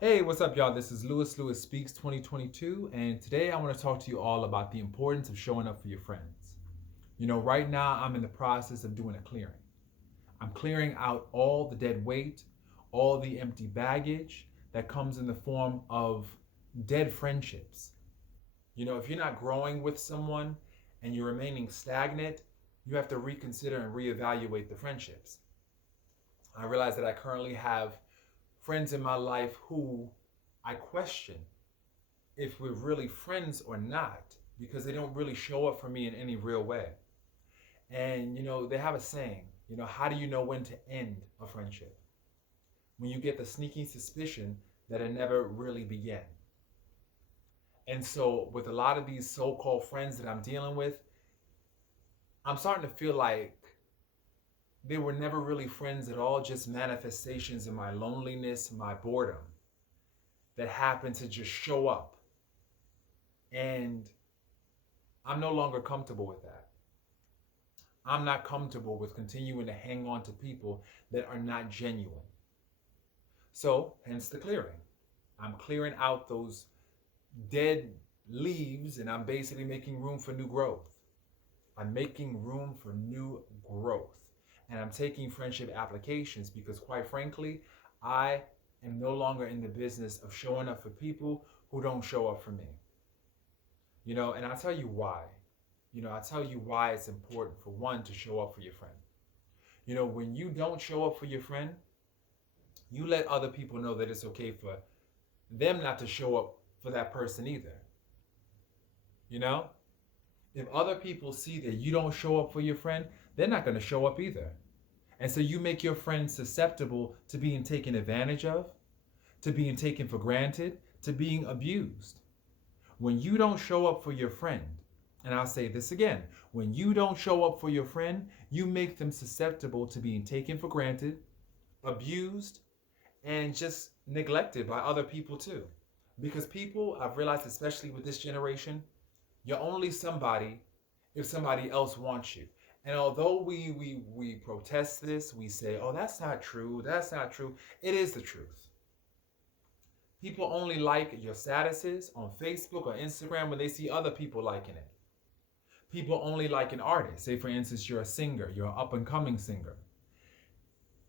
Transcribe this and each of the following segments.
Hey, what's up, y'all? This is Lewis Speaks 2022, and today I want to talk to you all about the importance of showing up for your friends. Right now I'm in the process of doing a clearing. I'm clearing out all the dead weight, all the empty baggage that comes in the form of dead friendships. If you're not growing with someone and you're remaining stagnant, you have to reconsider and reevaluate the friendships. I realize that I currently have friends in my life who I question if we're really friends or not because they don't really show up for me in any real way. And they have a saying, how do you know when to end a friendship? When you get the sneaking suspicion that it never really began. And so with a lot of these so-called friends that I'm dealing with, I'm starting to feel like they were never really friends at all, just manifestations of my loneliness, my boredom that happened to just show up. And I'm no longer comfortable with that. I'm not comfortable with continuing to hang on to people that are not genuine. So, hence the clearing. I'm clearing out those dead leaves and I'm basically making room for new growth. I'm making room for new growth. And I'm taking friendship applications because, quite frankly, I am no longer in the business of showing up for people who don't show up for me. And I'll tell you why. I'll tell you why it's important for one to show up for your friend. When you don't show up for your friend, you let other people know that it's okay for them not to show up for that person either. You know? If other people see that you don't show up for your friend, they're not going to show up either. And so you make your friend susceptible to being taken advantage of, to being taken for granted, to being abused. When you don't show up for your friend, and I'll say this again, when you don't show up for your friend, you make them susceptible to being taken for granted, abused, and just neglected by other people too. Because people, I've realized, especially with this generation, you're only somebody if somebody else wants you. And although we protest this, we say, oh, that's not true, that's not true, it is the truth. People only like your statuses on Facebook or Instagram when they see other people liking it. People only like an artist. Say, for instance, you're a singer, you're an up and coming singer.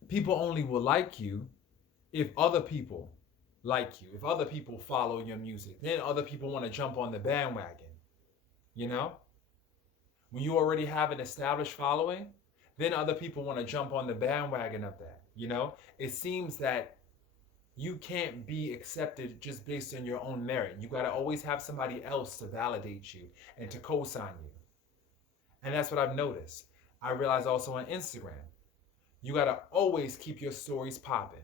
People only will like you if other people like you, if other people follow your music. Then other people want to jump on the bandwagon. You know? When you already have an established following, then other people want to jump on the bandwagon of that. It seems that you can't be accepted just based on your own merit. You got to always have somebody else to validate you and to co-sign you. And that's what I've noticed. I realize also on Instagram, you got to always keep your stories popping.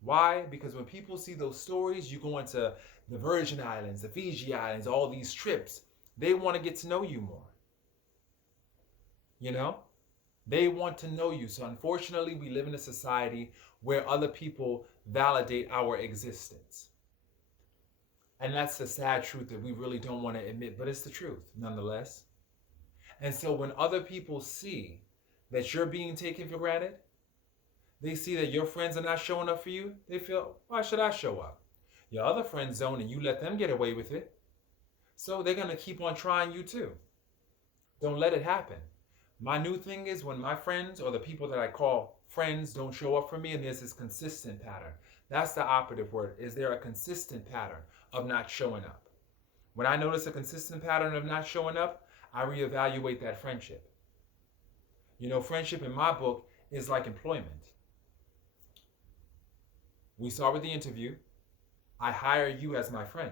Why? Because when people see those stories, you go into the Virgin Islands, the Fiji Islands, all these trips, they want to get to know you more. You know? They want to know you. So unfortunately, we live in a society where other people validate our existence. And that's the sad truth that we really don't want to admit, but it's the truth nonetheless. And so when other people see that you're being taken for granted, they see that your friends are not showing up for you, they feel, why should I show up? Your other friends don't, and you let them get away with it. So they're going to keep on trying you too. Don't let it happen. My new thing is when my friends or the people that I call friends don't show up for me and there's this consistent pattern. That's the operative word. Is there a consistent pattern of not showing up? When I notice a consistent pattern of not showing up, I reevaluate that friendship. Friendship in my book is like employment. We start with the interview. I hire you as my friend.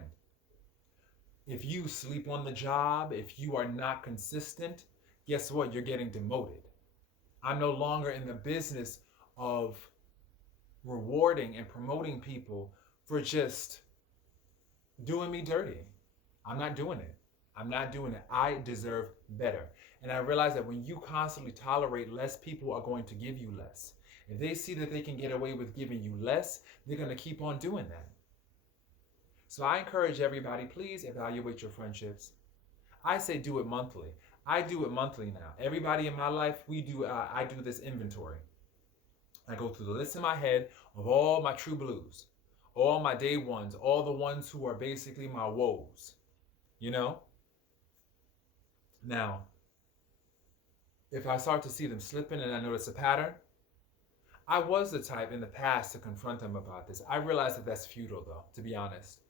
If you sleep on the job, if you are not consistent, guess what? You're getting demoted. I'm no longer in the business of rewarding and promoting people for just doing me dirty. I'm not doing it. I'm not doing it. I deserve better. And I realize that when you constantly tolerate less, people are going to give you less. If they see that they can get away with giving you less, they're going to keep on doing that. So I encourage everybody, please evaluate your friendships. I say do it monthly. I do it monthly now. Everybody in my life, I do this inventory. I go through the list in my head of all my true blues, all my day ones, all the ones who are basically my woes, you know? Now, if I start to see them slipping and I notice a pattern, I was the type in the past to confront them about this. I realize that that's futile, though, to be honest.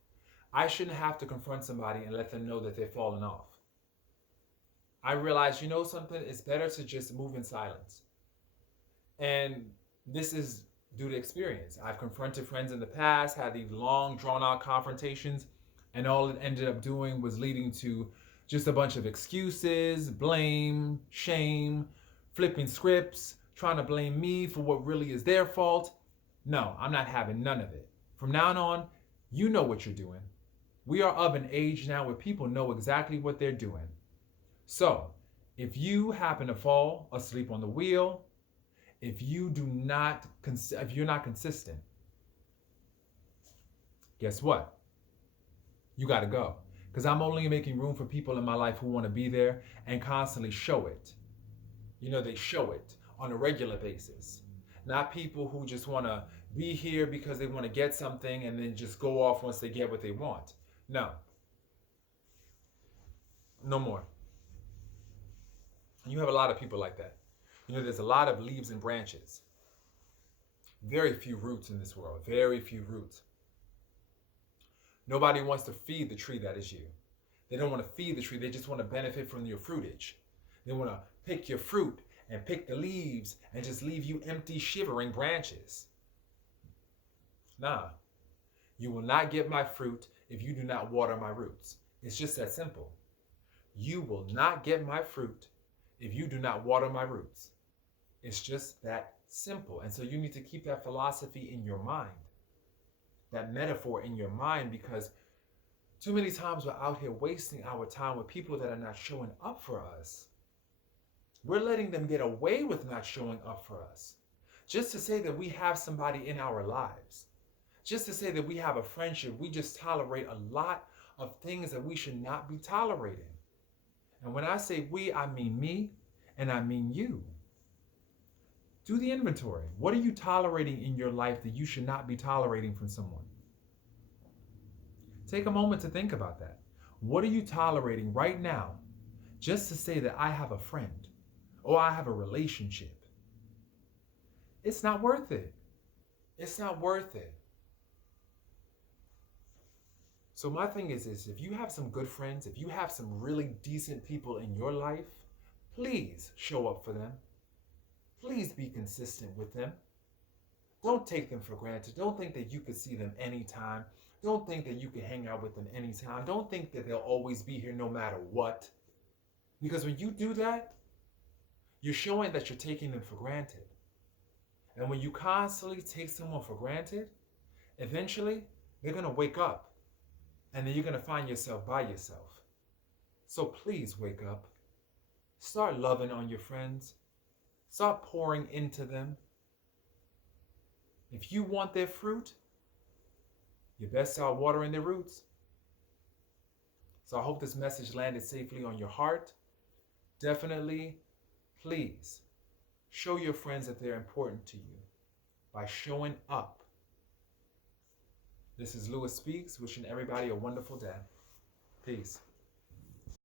I shouldn't have to confront somebody and let them know that they've fallen off. I realize, you know something? It's better to just move in silence. And this is due to experience. I've confronted friends in the past, had these long, drawn-out confrontations, and all it ended up doing was leading to just a bunch of excuses, blame, shame, flipping scripts, trying to blame me for what really is their fault. No, I'm not having none of it. From now on, you know what you're doing. We are of an age now where people know exactly what they're doing. So, if you happen to fall asleep on the wheel, if you're not consistent, guess what? You got to go. Because I'm only making room for people in my life who want to be there and constantly show it. You know, they show it on a regular basis. Not people who just want to be here because they want to get something and then just go off once they get what they want. No. No more. And you have a lot of people like that. You know, there's a lot of leaves and branches. Very few roots in this world. Very few roots. Nobody wants to feed the tree that is you. They don't want to feed the tree. They just want to benefit from your fruitage. They want to pick your fruit and pick the leaves and just leave you empty, shivering branches. Nah. You will not get my fruit if you do not water my roots. It's just that simple. You will not get my fruit if you do not water my roots. It's just that simple. And so you need to keep that philosophy in your mind, that metaphor in your mind, because too many times we're out here wasting our time with people that are not showing up for us. We're letting them get away with not showing up for us. Just to say that we have somebody in our lives. Just to say that we have a friendship. We just tolerate a lot of things that we should not be tolerating. And when I say we, I mean me and I mean you. Do the inventory. What are you tolerating in your life that you should not be tolerating from someone? Take a moment to think about that. What are you tolerating right now just to say that I have a friend or I have a relationship? It's not worth it. It's not worth it. So my thing is if you have some good friends, if you have some really decent people in your life, please show up for them. Please be consistent with them. Don't take them for granted. Don't think that you could see them anytime. Don't think that you can hang out with them anytime. Don't think that they'll always be here no matter what. Because when you do that, you're showing that you're taking them for granted. And when you constantly take someone for granted, eventually they're going to wake up. And then you're going to find yourself by yourself. So please wake up. Start loving on your friends. Start pouring into them. If you want their fruit, you best start watering their roots. So I hope this message landed safely on your heart. Definitely, please, show your friends that they're important to you by showing up. This is Lewis Speaks, wishing everybody a wonderful day. Peace.